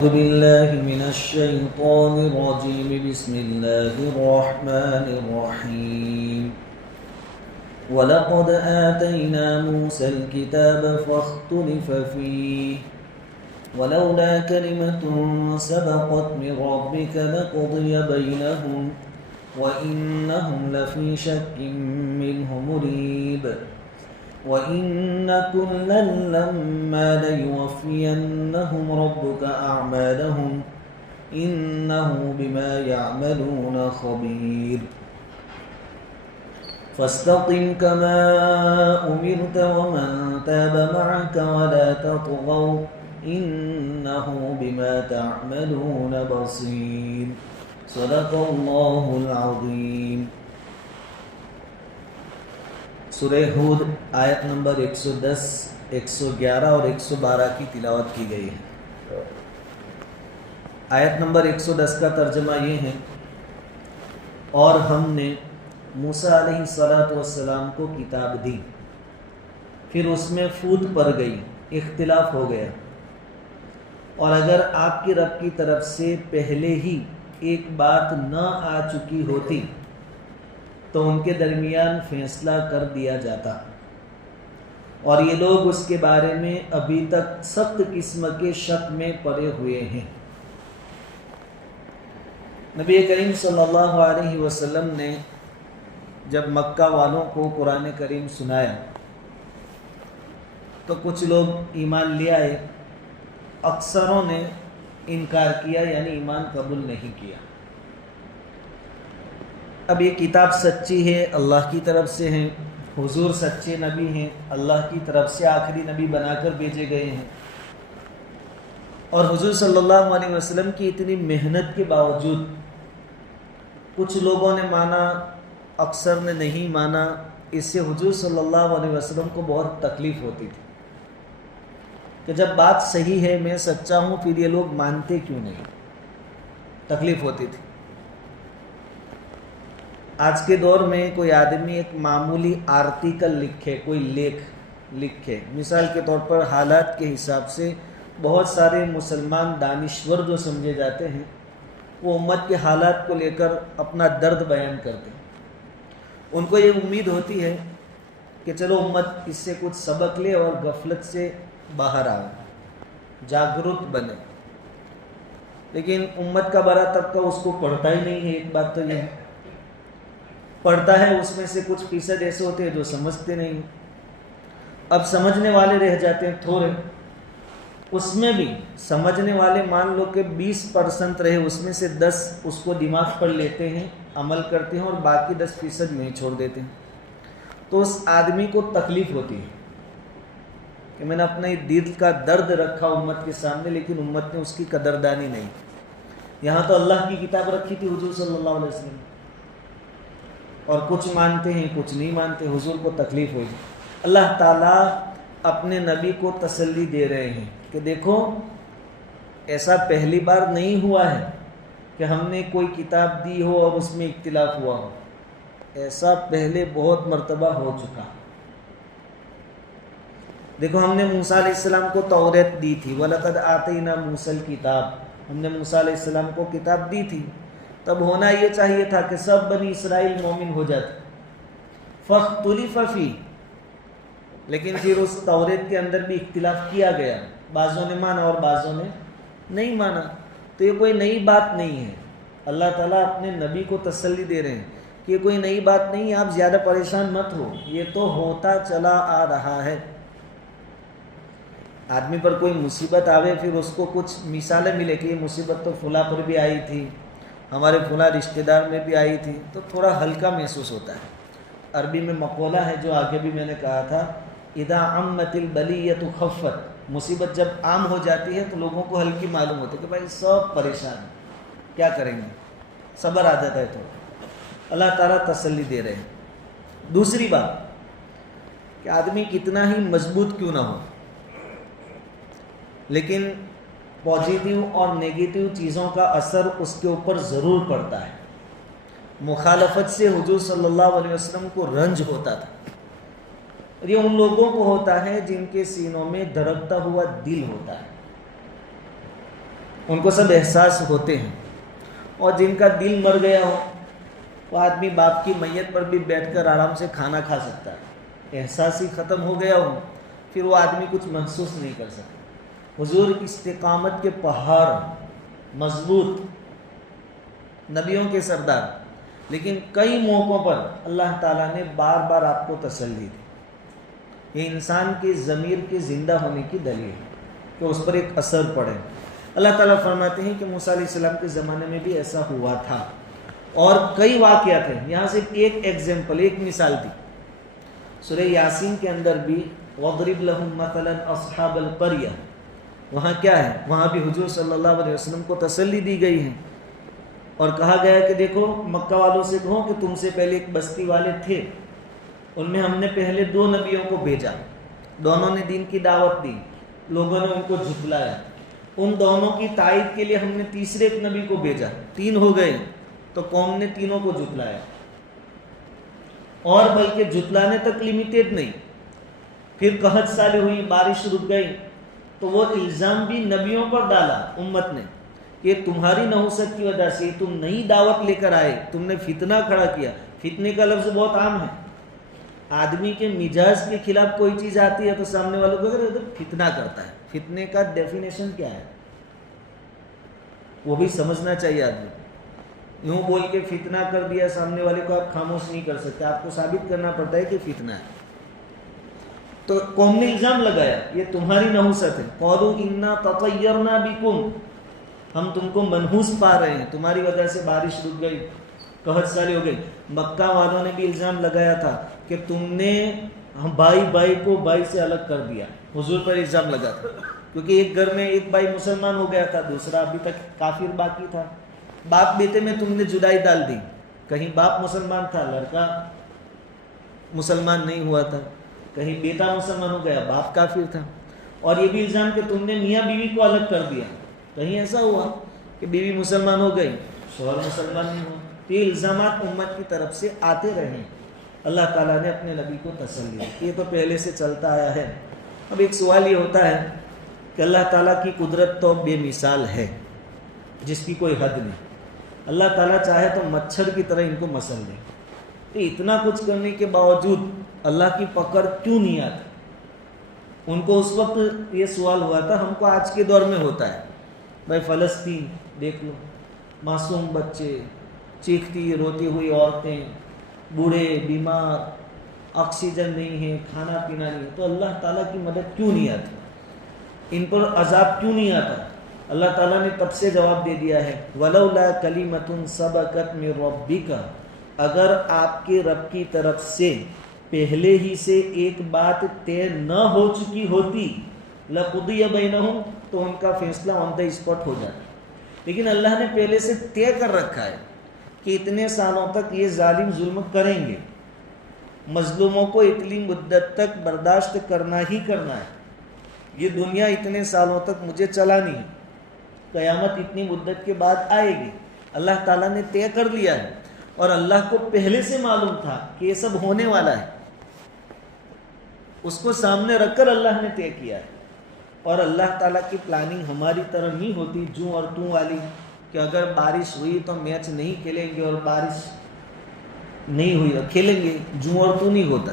أعوذ بالله من الشيطان الرجيم. بسم الله الرحمن الرحيم. ولقد آتينا موسى الكتاب فاختلف فيه ولولا كلمة سبقت من ربك لقضي بينهم وإنهم لفي شك منه مريب. وَإِنَّ كُلًّا لَّمَّا لَيُوَفِّيَنَّهُمْ رَبُّكَ أَعْمَالَهُمْ إِنَّهُ بِمَا يَعْمَلُونَ خَبِيرٌ. فَاسْتَقِمْ كَمَا أُمِرْتَ وَمَن تَابَ مَعَكَ وَلَا تَطْغَوْا إِنَّهُ بِمَا تَعْمَلُونَ بَصِيرٌ. صدق اللہ العظیم. سورہ ہود آیت نمبر 110, 111 اور 112 کی تلاوت کی گئی ہے. آیت نمبر 110 کا ترجمہ یہ ہے: اور ہم نے موسیٰ علیہ السلام کو کتاب دی، پھر اس میں پھوٹ پڑ گئی، اختلاف ہو گیا، اور اگر آپ کی رب کی طرف سے پہلے ہی ایک بات نہ آ چکی ہوتی تو ان کے درمیان فیصلہ کر دیا جاتا، اور یہ لوگ اس کے بارے میں ابھی تک سخت قسم کے شک میں پڑے ہوئے ہیں. نبی کریم صلی اللہ علیہ وسلم نے جب مکہ والوں کو قرآن کریم سنایا تو کچھ لوگ ایمان لے آئے، اکثروں نے انکار کیا، یعنی ایمان قبول نہیں کیا. اب یہ کتاب سچی ہے، اللہ کی طرف سے ہے، حضور سچے نبی ہیں، اللہ کی طرف سے آخری نبی بنا کر بھیجے گئے ہیں، اور حضور صلی اللہ علیہ وسلم کی اتنی محنت کے باوجود کچھ لوگوں نے مانا، اکثر نے نہیں مانا. اس سے حضور صلی اللہ علیہ وسلم کو بہت تکلیف ہوتی تھی کہ جب بات صحیح ہے، میں سچا ہوں، پھر یہ لوگ مانتے کیوں نہیں؟ تکلیف ہوتی تھی. آج کے دور میں کوئی آدمی ایک معمولی آرٹیکل لکھے، کوئی لیکھ لکھے، مثال کے طور پر حالات کے حساب سے بہت سارے مسلمان دانشور جو سمجھے جاتے ہیں وہ امت کے حالات کو لے کر اپنا درد بیان کرتے ہیں. ان کو یہ امید ہوتی ہے کہ چلو امت اس سے کچھ سبق لے اور غفلت سے باہر آئے، جاگرت بنے. لیکن امت کا بڑا طبقہ اس کو پڑھتا ہی نہیں ہے. ایک بات تو یہ ہے، پڑھتا ہے، اس میں سے کچھ فیصد ایسے ہوتے ہیں جو سمجھتے نہیں. اب سمجھنے والے رہ جاتے ہیں تھوڑے، اس میں بھی سمجھنے والے مان لو کہ 20% رہے، اس میں سے 10 اس کو دماغ پر لیتے ہیں، عمل کرتے ہیں، اور باقی 10% میں ہی چھوڑ دیتے ہیں. تو اس آدمی کو تکلیف ہوتی ہے کہ میں نے اپنا دل کا درد رکھا امت کے سامنے، لیکن امت نے اس کی قدردانی نہیں. یہاں تو اللہ کی کتاب رکھی تھی حضور صلی اللہ علیہ وسلم، اور کچھ مانتے ہیں کچھ نہیں مانتے. حضور کو تکلیف ہوئی. اللہ تعالیٰ اپنے نبی کو تسلی دے رہے ہیں کہ دیکھو ایسا پہلی بار نہیں ہوا ہے کہ ہم نے کوئی کتاب دی ہو اور اس میں اختلاف ہوا ہو. ایسا پہلے بہت مرتبہ ہو چکا. دیکھو ہم نے موسیٰ علیہ السلام کو توریت دی تھی، وَلَقَدْ آتَيْنَا مُوسَى الْكِتَابَ، ہم نے موسیٰ علیہ السلام کو کتاب دی تھی. تب ہونا یہ چاہیے تھا کہ سب بنی اسرائیل مومن ہو جاتے. فَاخْتُلِفَ فِيهِ، لیکن پھر اس توریت کے اندر بھی اختلاف کیا گیا، بعضوں نے مانا اور بعضوں نے نہیں مانا. تو یہ کوئی نئی بات نہیں ہے. اللہ تعالیٰ اپنے نبی کو تسلی دے رہے ہیں کہ یہ کوئی نئی بات نہیں ہے، آپ زیادہ پریشان مت ہو، یہ تو ہوتا چلا آ رہا ہے. آدمی پر کوئی مصیبت آوے، پھر اس کو کچھ مثالیں ملے کہ یہ مصیبت تو فلاں پر بھی آئی تھی، ہمارے فلاں رشتہ دار میں بھی آئی تھی، تو تھوڑا ہلکا محسوس ہوتا ہے. عربی میں مقولہ ہے جو آگے بھی میں نے کہا تھا، اذا عمت البلیۃ خفت، مصیبت جب عام ہو جاتی ہے تو لوگوں کو ہلکی معلوم ہوتی ہے کہ بھائی سب پریشان ہیں، کیا کریں گے، صبر آ جاتا ہے. تو اللہ تعالیٰ تسلی دے رہے ہیں. دوسری بات کہ آدمی کتنا ہی مضبوط کیوں نہ ہو، لیکن پازیٹیو اور نیگیٹو چیزوں کا اثر اس کے اوپر ضرور پڑتا ہے. مخالفت سے حضور صلی اللہ علیہ وسلم کو رنج ہوتا تھا، اور یہ ان لوگوں کو ہوتا ہے جن کے سینوں میں دھڑکتا ہوا دل ہوتا ہے. ان کو سب احساس ہوتے ہیں. اور جن کا دل مر گیا ہو وہ آدمی باپ کی میت پر بھی بیٹھ کر آرام سے کھانا کھا سکتا ہے. احساس ہی ختم ہو گیا ہو پھر وہ آدمی کچھ محسوس نہیں کر سکتا. حضور استقامت کے پہاڑ، مضبوط، نبیوں کے سردار، لیکن کئی موقعوں پر اللہ تعالیٰ نے بار بار آپ کو تسلی دی. یہ انسان کے ضمیر کے زندہ ہونے کی دلیل ہے کہ اس پر ایک اثر پڑے. اللہ تعالیٰ فرماتے ہیں کہ موسیٰ علیہ السلام کے زمانے میں بھی ایسا ہوا تھا اور کئی واقعات ہیں. یہاں سے ایک ایگزامپل، ایک مثال دی. سورہ یاسین کے اندر بھی وَضْرِبْ لَهُمْ مَثَلًا أَصْحَابَ الْقَرْيَةِ، وہاں کیا ہے؟ وہاں بھی حضور صلی اللہ علیہ وسلم کو تسلی دی گئی ہے اور کہا گیا ہے کہ دیکھو مکہ والوں سے کہو کہ تم سے پہلے ایک بستی والے تھے، ان میں ہم نے پہلے 2 نبیوں کو بھیجا، دونوں نے دین کی دعوت دی، لوگوں نے ان کو جھٹلایا. ان دونوں کی تائید کے لیے ہم نے تیسرے ایک نبی کو بھیجا، 3 ہو گئے تو قوم نے تینوں کو جھٹلایا. اور بلکہ جھٹلانے تک لمیٹیڈ نہیں، پھر قحط سالی ہوئی، بارش رک گئی تو وہ الزام بھی نبیوں پر ڈالا امت نے کہ تمہاری نحوست کی وجہ سے تم نئی دعوت لے کر آئے، تم نے فتنہ کھڑا کیا. فتنے کا لفظ بہت عام ہے. آدمی کے مزاج کے خلاف کوئی چیز آتی ہے تو سامنے والوں کو اگر فتنہ کرتا ہے. فتنے کا ڈیفینیشن کیا ہے وہ بھی سمجھنا چاہیے آدمی. یوں بول کے فتنہ کر دیا سامنے والے کو آپ خاموش نہیں کر سکتے، آپ کو ثابت کرنا پڑتا ہے کہ فتنہ ہے. تو قوم نے الزام لگایا یہ تمہاری نحوست ہے. قالوا انا تطیرنا بکم، ہم تم کو منحوس پا رہے ہیں، تمہاری وجہ سے بارش رک گئی، قحط سالی ہو گئی. مکہ والوں نے بھی الزام لگایا تھا کہ تم نے بھائی کو بھائی سے الگ کر دیا. حضور پر الزام لگا تھا کیونکہ ایک گھر میں ایک بھائی مسلمان ہو گیا تھا، دوسرا ابھی تک کافر باقی تھا. باپ بیٹے میں تم نے جدائی ڈال دی، کہیں باپ مسلمان تھا لڑکا مسلمان نہیں ہوا تھا، کہیں بیٹا مسلمان ہو گیا باپ کافر تھا. اور یہ بھی الزام کہ تم نے میاں بیوی کو الگ کر دیا، کہیں ایسا ہوا کہ بیوی مسلمان ہو گئی شوہر مسلمان نہیں ہوا. یہ الزامات امت کی طرف سے آتے رہے. اللہ تعالیٰ نے اپنے نبی کو تسلی دی. یہ تو پہلے سے چلتا آیا ہے. اب ایک سوال یہ ہوتا ہے کہ اللہ تعالیٰ کی قدرت تو بے مثال ہے جس کی کوئی حد نہیں. اللہ تعالیٰ چاہے تو مچھر کی طرح ان کو مسل دے. تو اتنا کچھ کرنے کے باوجود اللہ کی پکڑ کیوں نہیں آتی؟ ان کو اس وقت یہ سوال ہوا تھا، ہم کو آج کے دور میں ہوتا ہے. بھائی فلسطین دیکھ لو، معصوم بچے، چیختی روتی ہوئی عورتیں، بوڑھے بیمار، آکسیجن نہیں ہے، کھانا پینا نہیں ہے. تو اللہ تعالیٰ کی مدد کیوں نہیں آتی؟ ان پر عذاب کیوں نہیں آتا؟ اللہ تعالیٰ نے تب سے جواب دے دیا ہے وَلَوْلَا كَلِمَةٌ سَبَقَتْ مِن رَبِّكَ، اگر آپ کے رب کی طرف سے پہلے ہی سے ایک بات طے نہ ہو چکی ہوتی لَقُضِيَ بَيْنَهُمْ، تو ان کا فیصلہ آن دا اسپاٹ ہو جاتا. لیکن اللہ نے پہلے سے طے کر رکھا ہے کہ اتنے سالوں تک یہ ظالم ظلم کریں گے، مظلوموں کو اتنی مدت تک برداشت کرنا ہی کرنا ہے. یہ دنیا اتنے سالوں تک مجھے چلانی ہے، قیامت اتنی مدت کے بعد آئے گی. اللہ تعالیٰ نے طے کر لیا ہے اور اللہ کو پہلے سے معلوم تھا کہ یہ سب ہونے والا ہے. اس کو سامنے رکھ کر اللہ نے طے کیا ہے. اور اللہ تعالیٰ کی پلاننگ ہماری طرح نہیں ہوتی جو اور تو والی کہ اگر بارش ہوئی تو میچ نہیں کھیلیں گے اور بارش نہیں ہوئی اور کھیلیں گے. جو اور تو نہیں ہوتا.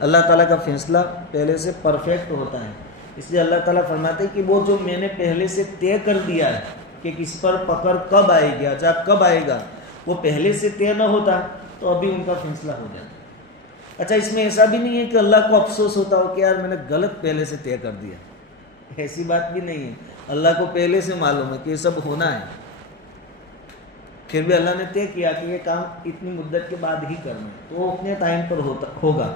اللہ تعالیٰ کا فیصلہ پہلے سے پرفیکٹ ہوتا ہے. اس لیے اللہ تعالیٰ فرماتے ہیں کہ وہ جو میں نے پہلے سے طے کر دیا ہے کہ کس پر پکڑ کب آئے گی، عذاب کب آئے گا، وہ پہلے سے طے نہ ہوتا تو ابھی ان کا فیصلہ ہو جاتا. اچھا اس میں ایسا بھی نہیں ہے کہ اللہ کو افسوس ہوتا ہو کہ یار میں نے غلط پہلے سے طے کر دیا. ایسی بات بھی نہیں ہے. اللہ کو پہلے سے معلوم ہے کہ یہ سب ہونا ہے، پھر بھی اللہ نے طے کیا کہ یہ کام اتنی مدت کے بعد ہی کرنا ہے تو وہ اپنے ٹائم پر ہوگا.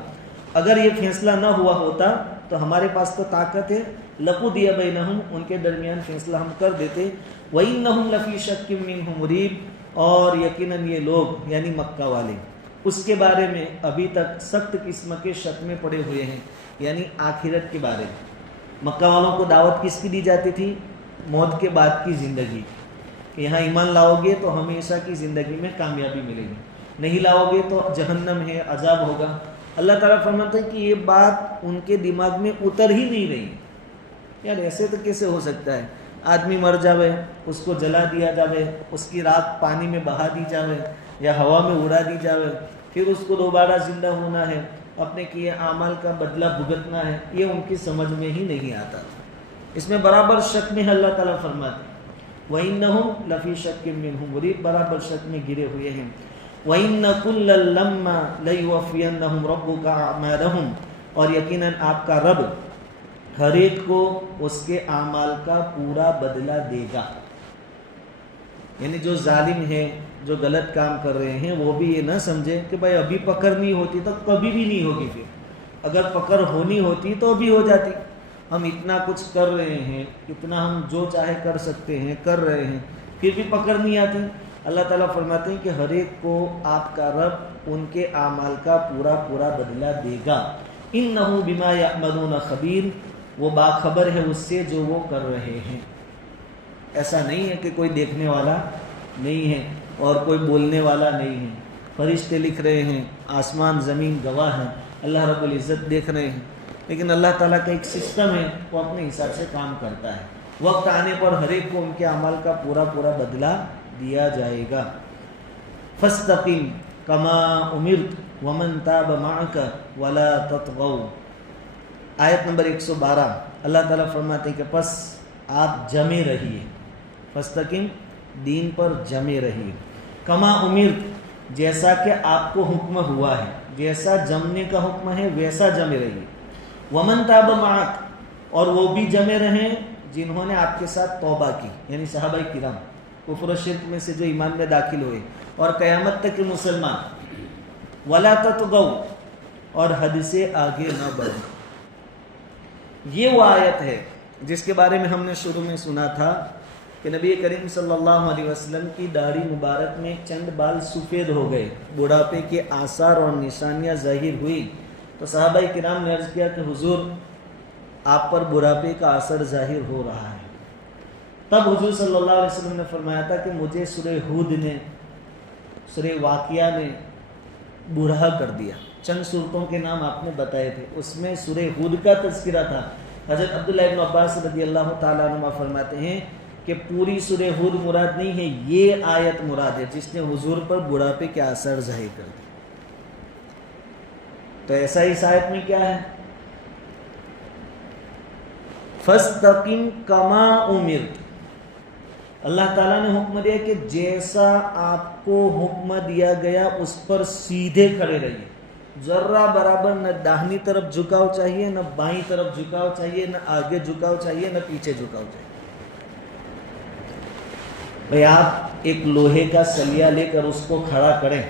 اگر یہ فیصلہ نہ ہوا ہوتا تو ہمارے پاس تو طاقت ہے، لَقُضِيَ بَيْنَهُمْ، ان کے درمیان فیصلہ ہم کر دیتے. وَإِنَّهُمْ لَفِي شَكٍّ مِّنْهُ مُرِيبٍ، اور یقیناً یہ لوگ یعنی مکہ والے اس کے بارے میں ابھی تک سخت قسم کے شک میں پڑے ہوئے ہیں، یعنی آخرت کے بارے میں. مکہ والوں کو دعوت کس کی دی جاتی تھی؟ موت کے بعد کی زندگی کہ یہاں ایمان لاؤ گے تو ہمیشہ کی زندگی میں کامیابی ملے گی، نہیں لاؤ گے تو جہنم ہے، عذاب ہوگا. اللہ تعالیٰ فرماتا ہے کہ یہ بات ان کے دماغ میں اتر ہی نہیں رہی. یار ایسے تو کیسے ہو سکتا ہے؟ آدمی مر جاوے اس کو جلا دیا جاوے، اس کی رات پانی میں بہا دی جاوے یا ہوا میں اڑا دی جاوے، پھر اس کو دوبارہ زندہ ہونا ہے، اپنے کیے اعمال کا بدلہ بھگتنا ہے، یہ ان کی سمجھ میں ہی نہیں آتا تھا۔ اس میں برابر شک میں اللہ تعالیٰ فرماتے ہیں وَإِنَّهُمْ لَفِي شَكٍّ مِّنْهُ مُرِيبٍ، برابر شک میں گرے ہوئے ہیں۔ وَإِنَّ كُلًّا لَمَّا لَيُوَفِّيَنَّهُمْ رَبُّكَ أَعْمَالَهُمْ، اور یقیناً آپ کا رب ہر ایک کو اس کے اعمال کا پورا بدلہ دے گا۔ یعنی جو ظالم ہے، جو غلط کام کر رہے ہیں، وہ بھی یہ نہ سمجھے کہ بھائی ابھی پکڑ نہیں ہوتی تو کبھی بھی نہیں ہوگی، پھر اگر پکڑ ہونی ہوتی تو بھی ہو جاتی۔ ہم اتنا کچھ کر رہے ہیں، اتنا ہم جو چاہے کر سکتے ہیں، کر رہے ہیں، پھر بھی پکڑ نہیں آتی۔ اللہ تعالیٰ فرماتے ہیں کہ ہر ایک کو آپ کا رب ان کے اعمال کا پورا پورا بدلہ دے گا۔ انہ بما یعملون خبیر، وہ باخبر ہے اس سے جو وہ کر رہے ہیں۔ ایسا نہیں ہے کہ کوئی دیکھنے والا نہیں ہے اور کوئی بولنے والا نہیں ہے۔ فرشتے لکھ رہے ہیں، آسمان زمین گواہ ہیں، اللہ رب العزت دیکھ رہے ہیں، لیکن اللہ تعالیٰ کا ایک سسٹم ہے، وہ اپنے حساب سے کام کرتا ہے۔ وقت آنے پر ہر ایک کو ان کے اعمال کا پورا پورا بدلہ دیا جائے گا۔ فاستقم کما امرت ومن تاب معک ولا تطغوا، آیت نمبر 112۔ اللہ تعالیٰ فرماتے ہیں کہ پس آپ جمے رہیے، فاستقم دین پر جمے رہیے، کما امرت جیسا کہ آپ کو حکم ہوا ہے، جیسا جمنے کا حکم ہے ویسا جمے رہیے۔ ومن تاب معک، اور وہ بھی جمے رہیں جنہوں نے آپ کے ساتھ توبہ کی، یعنی صحابہ کرام، کفر و شرک میں سے جو ایمان میں داخل ہوئے اور قیامت تک کے مسلمان۔ ولا تطغوا، اور حد سے آگے نہ بڑھو۔ یہ وہ آیت ہے جس کے بارے میں ہم نے شروع میں سنا تھا کہ نبی کریم صلی اللہ علیہ وسلم کی داڑھی مبارک میں چند بال سفید ہو گئے، بڑھاپے کے آثار اور نشانیاں ظاہر ہوئی، تو صحابہ کرام نے عرض کیا کہ حضور آپ پر بڑھاپے کا اثر ظاہر ہو رہا ہے۔ تب حضور صلی اللہ علیہ وسلم نے فرمایا تھا کہ مجھے سورہ ہود نے، سورہ واقعہ نے بوڑھا کر دیا۔ چند صورتوں کے نام آپ نے بتائے تھے، اس میں سورہ ہود کا تذکرہ تھا۔ حضرت عبداللہ ابن عباس رضی اللہ تعالیٰ عنہ فرماتے ہیں کہ پوری سورہ ہود مراد نہیں ہے، یہ آیت مراد ہے جس نے حضور پر بڑھاپے کے اثر ظاہر کر دیے۔ تو ایسا اس آیت میں کیا ہے؟ فاستقم کما امرت، اللہ تعالیٰ نے حکم دیا کہ جیسا آپ کو حکم دیا گیا اس پر سیدھے کھڑے رہیے، ذرہ برابر نہ داہنی طرف جھکاؤ چاہیے، نہ بائیں طرف جھکاؤ چاہیے، نہ آگے جھکاؤ چاہیے، نہ پیچھے جھکاؤ چاہیے۔ بھئی آپ ایک لوہے کا سلیا لے کر اس کو کھڑا کریں،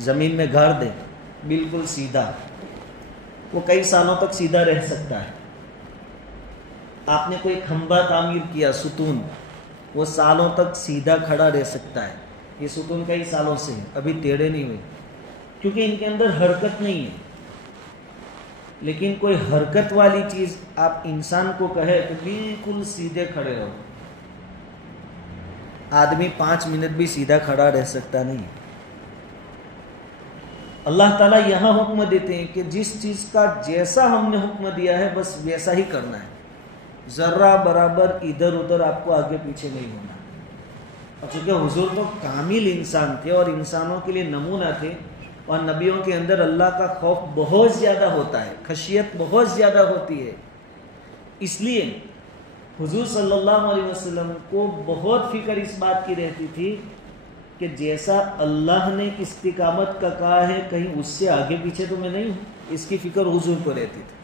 زمین میں گاڑ دیں، بالکل سیدھا، وہ کئی سالوں تک سیدھا رہ سکتا ہے۔ آپ نے کوئی کھمبا تعمیر کیا، ستون، وہ سالوں تک سیدھا کھڑا رہ سکتا ہے۔ یہ ستون کئی سالوں سے ہیں، ابھی ٹیڑھے نہیں ہوئے، کیونکہ ان کے اندر حرکت نہیں ہے۔ لیکن کوئی حرکت والی چیز آپ انسان کو کہے کہ بالکل سیدھے کھڑے رہو، آدمی 5 منٹ بھی سیدھا کھڑا رہ سکتا نہیں۔ اللہ تعالیٰ یہاں حکم دیتے ہیں کہ جس چیز کا جیسا ہم نے حکم دیا ہے بس ویسا ہی کرنا ہے، ذرہ برابر ادھر ادھر آپ کو آگے پیچھے نہیں ہونا۔ اور چونکہ حضور تو کامل انسان تھے اور انسانوں کے لیے نمونہ تھے، اور نبیوں کے اندر اللہ کا خوف بہت زیادہ ہوتا ہے، خشیت بہت زیادہ ہوتی ہے، اس لیے حضور صلی اللہ علیہ وسلم کو بہت فکر اس بات کی رہتی تھی کہ جیسا اللہ نے استقامت کا کہا ہے کہیں اس سے آگے پیچھے تو میں نہیں ہوں، اس کی فکر حضور کو رہتی تھی۔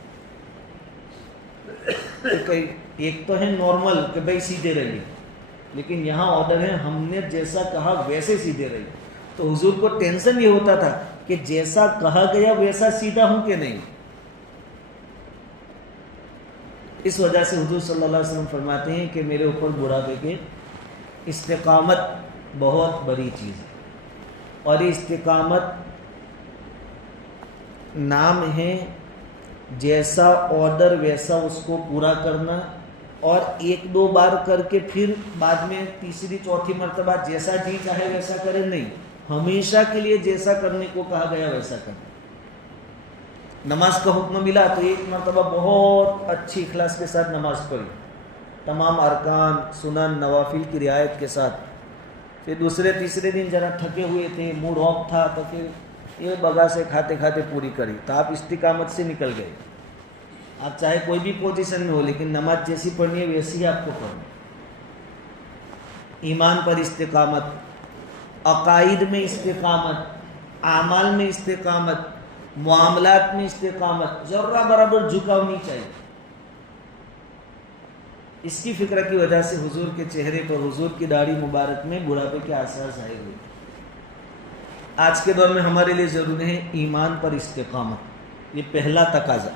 ایک تو ہے نارمل کہ بھائی سیدھے رہیے، لیکن یہاں آرڈر ہے ہم نے جیسا کہا ویسے سیدھے رہیے۔ تو حضور کو ٹینشن یہ ہوتا تھا کہ جیسا کہا گیا ویسا سیدھا ہوں کہ نہیں۔ اس وجہ سے حضور صلی اللہ علیہ وسلم فرماتے ہیں کہ میرے اوپر بڑھاپے کے استقامت بہت بڑی چیز ہے، اور یہ استقامت نام ہے جیسا آرڈر ویسا اس کو پورا کرنا، اور 1-2 بار کر کے پھر بعد میں تیسری چوتھی مرتبہ جیسا جی چاہے ویسا کرے نہیں، ہمیشہ کے لیے جیسا کرنے کو کہا گیا ویسا کرنا۔ نماز کا حکم ملا تو 1 مرتبہ بہت اچھی اخلاص کے ساتھ نماز پڑھی، تمام ارکان سنن نوافل کی رعایت کے ساتھ. پھر دوسرے تیسرے دن ذرا تھکے ہوئے تھے, موڈ آف تھا, تو پھر یہ بگا سے کھاتے کھاتے پوری کری. تو آپ استقامت سے نکل گئے. آپ چاہے کوئی بھی پوزیشن میں ہو, لیکن نماز جیسی پڑھنی ہے ویسی ہی آپ کو پڑھنی. ایمان پر استقامت, عقائد میں استقامت, اعمال میں استقامت, معاملات میں استقامت, ذرہ برابر جھکاؤ نہیں چاہیے. اس کی فکر کی وجہ سے حضور کے چہرے پر, حضور کی داڑھی مبارک میں بڑھاپے کے آثار ظاہر ہوئے. آج کے دور میں ہمارے لیے ضروری ہے ایمان پر استقامت. یہ پہلا تقاضا.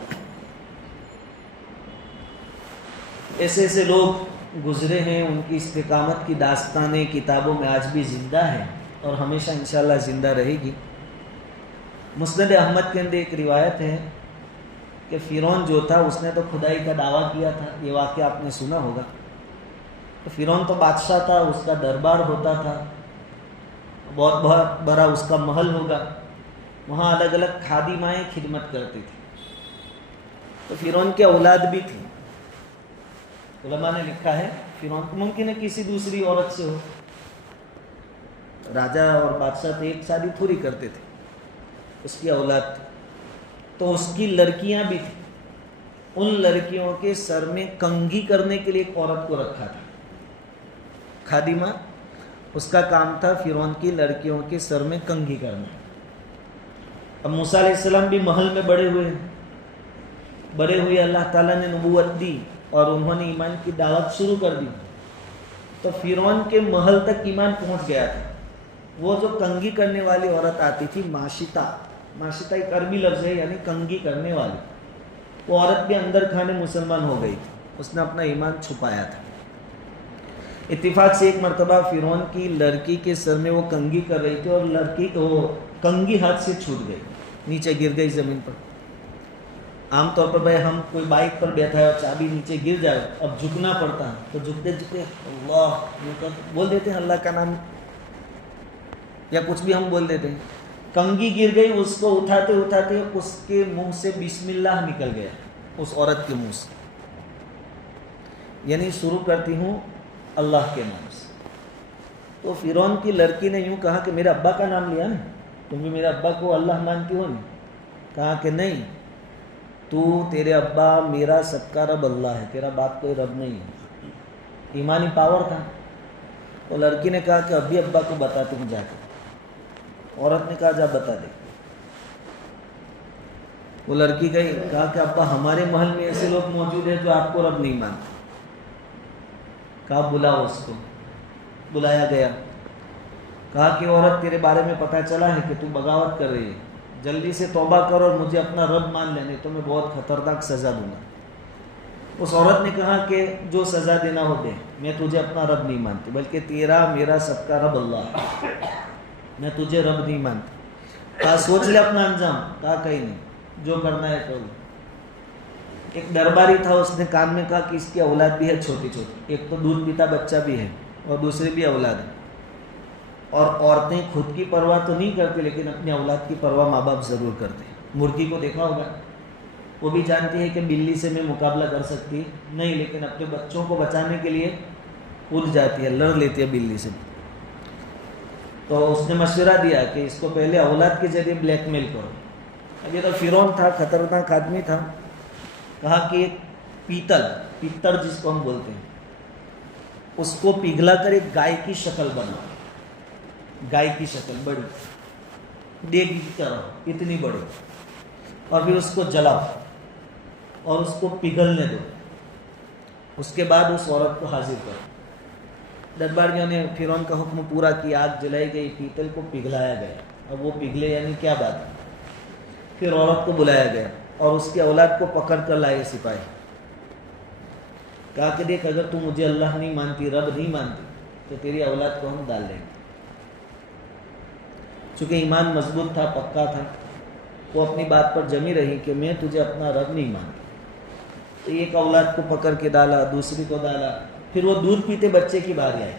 ایسے ایسے لوگ گزرے ہیں, ان کی استقامت کی داستانیں کتابوں میں آج بھی زندہ ہیں اور ہمیشہ انشاءاللہ زندہ رہے گی. مسند احمد کے اندر ایک روایت ہے کہ فرعون جو تھا اس نے تو خدائی کا دعویٰ کیا تھا. یہ واقعہ آپ نے سنا ہوگا. تو فرعون تو بادشاہ تھا, اس کا دربار ہوتا تھا, بہت بڑا اس کا محل ہوگا. وہاں الگ الگ خادمائیں خدمت کرتی تھی. تو فرعون کی اولاد بھی تھی. علماء نے لکھا ہے فرعون کو ممکن ہے کسی دوسری عورت سے ہو. راجہ اور بادشاہ تو ایک شادی تھوڑی کرتے تھے. اس کی اولاد تھی. تو اس کی لڑکیاں بھی تھیں. ان لڑکیوں کے سر میں کنگھی کرنے کے لیے ایک عورت کو رکھا تھا, خادمہ. اس کا کام تھا فرعون کی لڑکیوں کے سر میں کنگھی کرنا. اب موسیٰ علیہ السلام بھی محل میں بڑے ہوئے, اللہ تعالیٰ نے نبوت دی اور انہوں نے ایمان کی دعوت شروع کر دی. تو فرعون کے محل تک ایمان پہنچ گیا تھا. وہ جو کنگھی کرنے والی عورت آتی تھی, ماشطہ ایک عربی لفظ ہے, یعنی کنگھی کرنے والی, وہ عورت بھی اندر کھانے مسلمان ہو گئی تھی. اس نے اپنا ایمان چھپایا تھا. اتفاق سے ایک مرتبہ فرعون کی لڑکی کے سر میں وہ کنگھی کر رہی تھی اور لڑکی وہ کنگھی ہاتھ سے چھوٹ گئی, نیچے گر گئی زمین پر. عام طور پر بھائی ہم کوئی بائک پر بیٹھا ہے اور چابی نیچے گر جائے, اب جھکنا پڑتا ہے, تو جھکتے جھکتے اللہ بول دیتے ہیں, اللہ کا نام یا کچھ بھی ہم بول دیتے ہیں. کنگھی گر گئی, اس کو اٹھاتے اٹھاتے اس کے منہ سے بسم اللہ نکل گیا, اس عورت کے منہ سے. یعنی شروع کرتی ہوں اللہ کے نام سے. تو فرعون کی لڑکی نے یوں کہا کہ میرے ابا کا نام لیا نا, تم بھی میرے ابا کو اللہ مانتی ہو نا. کہا کہ نہیں, تیرے ابا میرا سب کا رب اللہ ہے, تیرا باپ کوئی رب نہیں ہے. ایمانی پاور تھا. تو لڑکی نے کہا کہ ابھی ابا کو بتاتے ہوں جا کے. عورت نے کہا جا بتا دے. وہ لڑکی گئی, کہا کہ ابا ہمارے محل میں ایسے لوگ موجود ہیں جو آپ کو رب نہیں مانتے. کہا بلاؤ اس کو. بلایا گیا. کہا کہ عورت تیرے بارے میں پتہ چلا ہے کہ تو بغاوت کر رہی ہے, جلدی سے توبہ کر اور مجھے اپنا رب مان لینے, تو میں بہت خطرناک سزا دوں گا. اس عورت نے کہا کہ جو سزا دینا ہو دے, میں تجھے اپنا رب نہیں مانتی, بلکہ تیرا میرا سب کا رب اللہ ہے, میں تجھے رب نہیں مانتی. کہا سوچ لے اپنا انجام. کہا کہیں نہیں, جو کرنا ہے کرو. ایک درباری تھا, اس نے کان میں کہا کہ اس کی اولاد بھی ہے چھوٹی چھوٹی, ایک تو دودھ پیتا بچہ بھی ہے اور دوسری بھی اولاد ہے. اور عورتیں خود کی پرواہ تو نہیں کرتی, لیکن اپنی اولاد کی پرواہ ماں باپ ضرور کرتے ہیں. مرغی کو دیکھا ہوگا, وہ بھی جانتی ہے کہ بلی سے میں مقابلہ کر سکتی نہیں, لیکن اپنے بچوں کو بچانے کے لیے اڑ جاتی ہے, لڑ لیتی ہے بلی سے. تو اس نے مشورہ دیا کہ اس کو پہلے اولاد کے ذریعے بلیک میل کرو. اب یہ تو فرعون تھا, خطرناک آدمی تھا. کہا کہ ایک پیتر جس کو ہم بولتے ہیں, اس کو پگھلا کر ایک گائے کی شکل بناؤ. گائے کی شکل بڑی, دیگ کی طرح اتنی بڑی, اور پھر اس کو جلاؤ اور اس کو پگھلنے دو. اس کے بعد اس عورت کو حاضر کرو. درباریوں نے فرعون کا حکم پورا کیا, آگ جلائی گئی, پیتل کو پگھلایا گیا. اب وہ پگھلے یعنی کیا بات ہے. پھر عورت کو بلایا گیا اور اس کی اولاد کو پکڑ کر لائے سپاہی. کہا کہ دیکھ, اگر تو مجھے اللہ نہیں مانتی, رب نہیں مانتی, تو تیری اولاد کو ہم ڈال لیں گے. چونکہ ایمان مضبوط تھا, پکا تھا, وہ اپنی بات پر جمی رہی کہ میں تجھے اپنا رب نہیں مانتی. تو ایک اولاد کو پکڑ کے ڈالا, دوسری کو ڈالا, پھر وہ دودھ پیتے بچے کی باری آئی.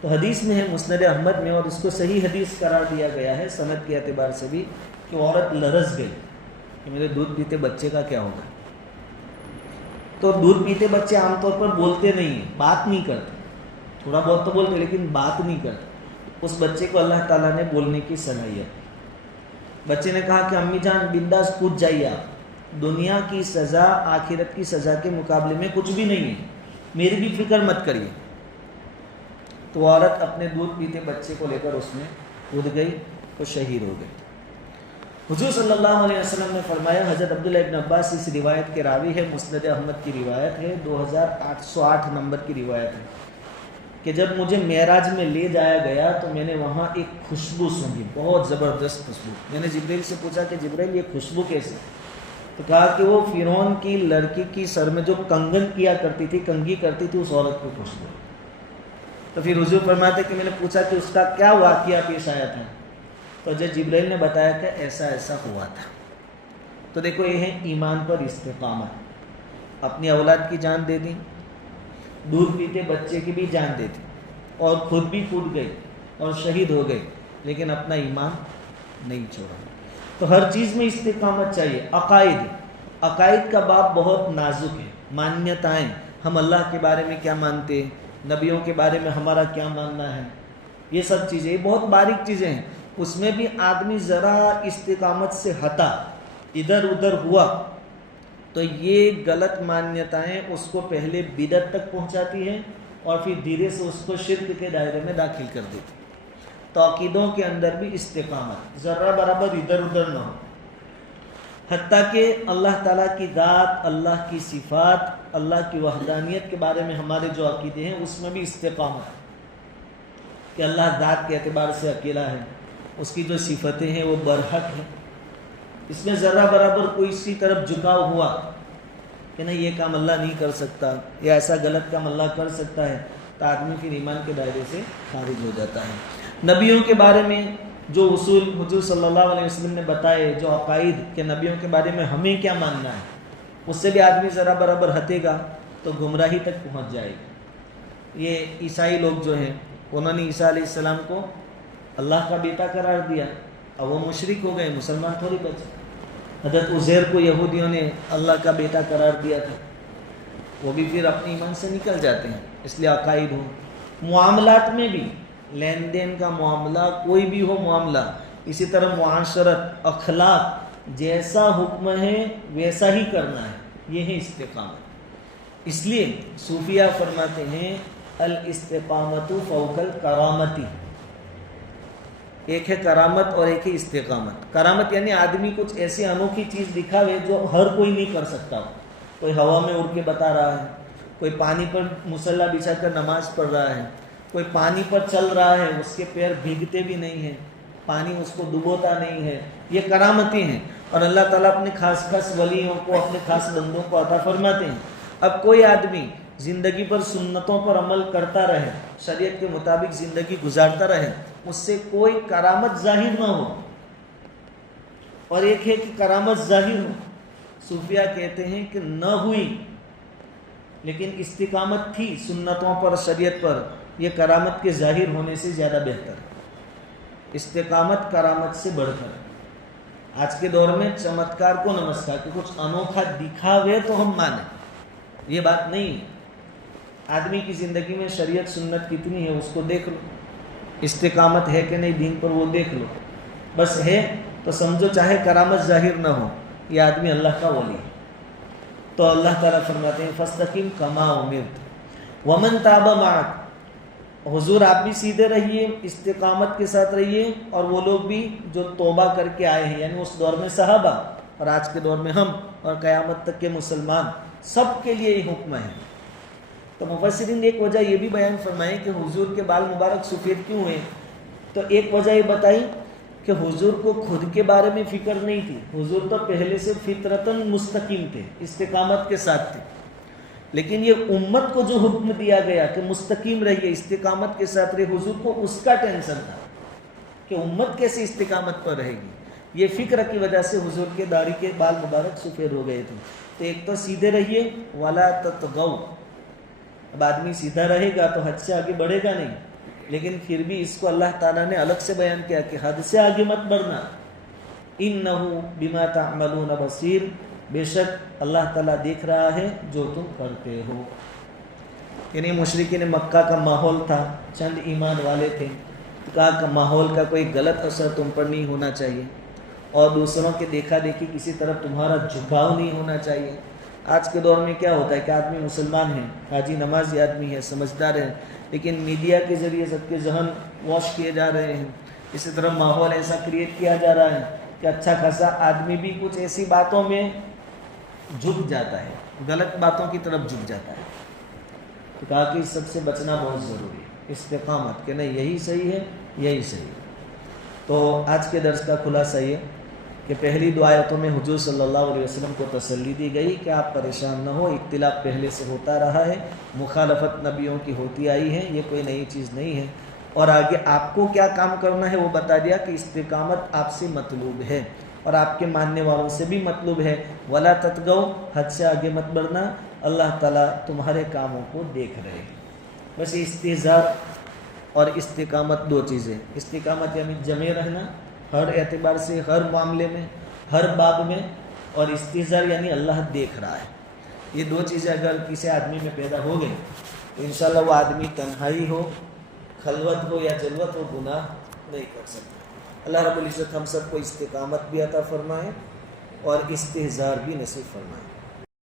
تو حدیث میں ہے مسند احمد میں, اور اس کو صحیح حدیث قرار دیا گیا ہے سند کے اعتبار سے بھی, کہ عورت لرز گئی کہ میرے دودھ پیتے بچے کا کیا ہوگا. تو دودھ پیتے بچے عام طور پر بولتے نہیں ہیں، بات نہیں کرتے، تھوڑا بہت تو بولتے لیکن بات نہیں کرتے. اس بچے کو اللہ تعالیٰ نے بولنے کی صلاحیت. بچے نے کہا کہ امی جان بنداس کود جائیے آپ، دنیا کی سزا آخرت کی سزا کے مقابلے میں کچھ بھی نہیں ہے، میری بھی فکر مت کریے. تو وہ عورت اپنے دودھ پیتے بچے کو لے کر اس میں کود گئی تو شہید ہو گئی. حضور صلی اللہ علیہ وسلم نے فرمایا، حضرت عبداللہ ابن عباس اس روایت کے راوی ہے، مسند احمد کی روایت ہے، 2808 نمبر کی روایت ہے، کہ جب مجھے معراج میں لے جایا گیا تو میں نے وہاں ایک خوشبو سونگھی، بہت زبردست خوشبو. میں نے جبرائیل سے پوچھا کہ جبرائیل یہ خوشبو کیسے؟ تو کہا کہ وہ فرعون کی لڑکی کی سر میں جو کنگن کیا کرتی تھی، کنگھی کرتی تھی، اس عورت کی خوشبو. تو پھر حضور فرماتے کہ میں نے پوچھا کہ اس کا کیا واقعہ پیش آیا تھا؟ تو حضرت جبرائیل نے بتایا کہ ایسا ایسا ہوا تھا. تو دیکھو یہ ہے ایمان پر استقامت. اپنی اولاد کی جان دے دی، دودھ پیتے بچے کی بھی جان دے دی، اور خود بھی کود گئی اور شہید ہو گئی، لیکن اپنا ایمان نہیں چھوڑا. تو ہر چیز میں استقامت چاہیے. عقائد کا باب بہت نازک ہے. مانیتائیں، ہم اللہ کے بارے میں کیا مانتے ہیں، نبیوں کے بارے میں ہمارا کیا ماننا ہے، یہ سب چیزیں، یہ بہت باریک چیزیں ہیں. اس میں بھی آدمی ذرا استقامت سے ہٹا، ادھر ادھر ہوا، تو یہ غلط مانیتائیں اس کو پہلے بدعت تک پہنچاتی ہیں اور پھر دھیرے سے اس کو شرک کے دائرے میں داخل کر دیتی. تو عقیدوں کے اندر بھی استقامت، ذرہ برابر ادھر ادھر نہ ہو. حتیٰ کہ اللہ تعالیٰ کی ذات، اللہ کی صفات، اللہ کی وحدانیت کے بارے میں ہمارے جو عقیدے ہیں اس میں بھی استقامت، کہ اللہ ذات کے اعتبار سے اکیلا ہے، اس کی جو صفتیں ہیں وہ برحق ہیں. اس میں ذرہ برابر کوئی اسی طرف جھکاؤ ہوا کہ نہیں یہ کام اللہ نہیں کر سکتا یا ایسا غلط کام اللہ کر سکتا ہے، تو آدمی پھر ایمان کے دائرے سے خارج ہو جاتا ہے. نبیوں کے بارے میں جو اصول حضور صلی اللہ علیہ وسلم نے بتائے، جو عقائد کہ نبیوں کے بارے میں ہمیں کیا ماننا ہے، اس سے بھی آدمی ذرا برابر ہٹے گا تو گمراہی تک پہنچ جائے گا. یہ عیسائی لوگ جو ہیں، انہوں نے عیسیٰ علیہ السلام کو اللہ کا بیٹا قرار دیا، اب وہ مشرک ہو گئے، مسلمان تھوڑی بچے. حضرت عزیر کو یہودیوں نے اللہ کا بیٹا قرار دیا تھا، وہ بھی پھر اپنے ایمان سے نکل جاتے ہیں. اس لیے عقائد ہو. معاملات میں بھی، لین دین کا معاملہ کوئی بھی ہو معاملہ، اسی طرح معاشرت، اخلاق، جیسا حکم ہے ویسا ہی کرنا ہے، یہ ہے استقامت. اس لیے صوفیہ فرماتے ہیں الاستقامت فوق الکرامتی. ایک ہے کرامت اور ایک ہے استقامت. کرامت یعنی آدمی کچھ ایسی انوکھی چیز دکھاوے جو ہر کوئی نہیں کر سکتا ہو. کوئی ہوا میں اڑ کے بتا رہا ہے، کوئی پانی پر مصلی بچھا کر نماز پڑھ رہا ہے، کوئی پانی پر چل رہا ہے، اس کے پیر بھیگتے بھی نہیں ہیں، پانی اس کو ڈبوتا نہیں ہے. یہ کرامتیں ہیں، اور اللہ تعالیٰ اپنے خاص خاص ولیوں کو، اپنے خاص بندوں کو عطا فرماتے ہیں. اب کوئی آدمی زندگی پر سنتوں پر عمل کرتا رہے، شریعت کے مطابق زندگی گزارتا رہے، اس سے کوئی کرامت ظاہر نہ ہو، اور ایک ہے کہ کرامت ظاہر ہو. صوفیہ کہتے ہیں کہ نہ ہوئی لیکن استقامت تھی سنتوں پر، شریعت پر، یہ کرامت کے ظاہر ہونے سے زیادہ بہتر ہے. استقامت کرامت سے بڑھ کر. آج کے دور میں چمتکار کو نمسکار، کہ کچھ انوکھا دکھاوے تو ہم مانیں، یہ بات نہیں. آدمی کی زندگی میں شریعت سنت کتنی ہے اس کو دیکھ لو، استقامت ہے کہ نہیں دین پر وہ دیکھ لو. بس ہے تو سمجھو چاہے کرامت ظاہر نہ ہو، یہ آدمی اللہ کا ولی ہے. تو اللہ تعالیٰ فرماتے ہیں فاستقم کما امرت ومن تاب معک. حضور آپ بھی سیدھے رہیے، استقامت کے ساتھ رہیے، اور وہ لوگ بھی جو توبہ کر کے آئے ہیں، یعنی اس دور میں صحابہ اور آج کے دور میں ہم اور قیامت تک کے مسلمان، سب کے لیے یہ حکم ہے. تو مفسرین نے ایک وجہ یہ بھی بیان فرمائی کہ حضور کے بال مبارک سفید کیوں ہوئے. تو ایک وجہ یہ بتائی کہ حضور کو خود کے بارے میں فکر نہیں تھی، حضور تو پہلے سے فطرتاً مستقیم تھے، استقامت کے ساتھ تھے. لیکن یہ امت کو جو حکم دیا گیا کہ مستقیم رہیے، استقامت کے ساتھ رہے، حضور کو اس کا ٹینشن تھا کہ امت کیسے استقامت پر رہے گی. یہ فکر کی وجہ سے حضور کے داڑھی کے بال مبارک سفید ہو گئے تھے. تو ایک تو سیدھے رہیے، ولا تطغوا. اب آدمی سیدھا رہے گا تو حد سے آگے بڑھے گا نہیں، لیکن پھر بھی اس کو اللہ تعالیٰ نے الگ سے بیان کیا کہ حد سے آگے مت بڑھنا. انہ بما تعملون بصیر. بے شک اللہ تعالیٰ دیکھ رہا ہے جو تم کرتے ہو. یعنی مشرکین مکہ کا ماحول تھا، چند ایمان والے تھے، کہا کہ ماحول کا کوئی غلط اثر تم پر نہیں ہونا چاہیے اور دوسروں کے دیکھا دیکھی کسی طرف تمہارا جھکاؤ نہیں ہونا چاہیے. آج کے دور میں کیا ہوتا ہے کہ آدمی مسلمان ہے، حاجی نمازی آدمی ہے، سمجھدار ہے، لیکن میڈیا کے ذریعے سب کے ذہن واش کیے جا رہے ہیں. اسی طرح ماحول ایسا کریٹ کیا جا رہا ہے کہ اچھا خاصا آدمی بھی کچھ ایسی باتوں میں جھک جاتا ہے، غلط باتوں کی طرف جھک جاتا ہے. تو کہا کہ اس سب سے بچنا بہت ضروری ہے، استقامت، کہ نہیں یہی صحیح ہے، یہی صحیح ہے. تو آج کے درس کا خلاصہ یہ کہ پہلی دو آیتوں میں حضور صلی اللہ علیہ وسلم کو تسلی دی گئی کہ آپ پریشان نہ ہو، اختلاف پہلے سے ہوتا رہا ہے، مخالفت نبیوں کی ہوتی آئی ہے، یہ کوئی نئی چیز نہیں ہے. اور آگے آپ کو کیا کام کرنا ہے وہ بتا دیا کہ استقامت آپ سے مطلوب ہے اور آپ کے ماننے والوں سے بھی مطلوب ہے. ولا تطغوا، حد سے آگے مت بڑھنا، اللہ تعالیٰ تمہارے کاموں کو دیکھ رہے ہیں. بس استحضار اور استقامت دو چیزیں. استقامت یعنی جمے رہنا ہر اعتبار سے، ہر معاملے میں، ہر باب میں، اور استحضار یعنی اللہ دیکھ رہا ہے. یہ دو چیزیں اگر کسی آدمی میں پیدا ہو گئی تو انشاءاللہ وہ آدمی تنہائی ہو، خلوت ہو یا جلوت ہو، گناہ نہیں کر سکتا. اللہ رب العزت ہم سب کو استقامت بھی عطا فرمائے اور استحضار بھی نصیب فرمائے.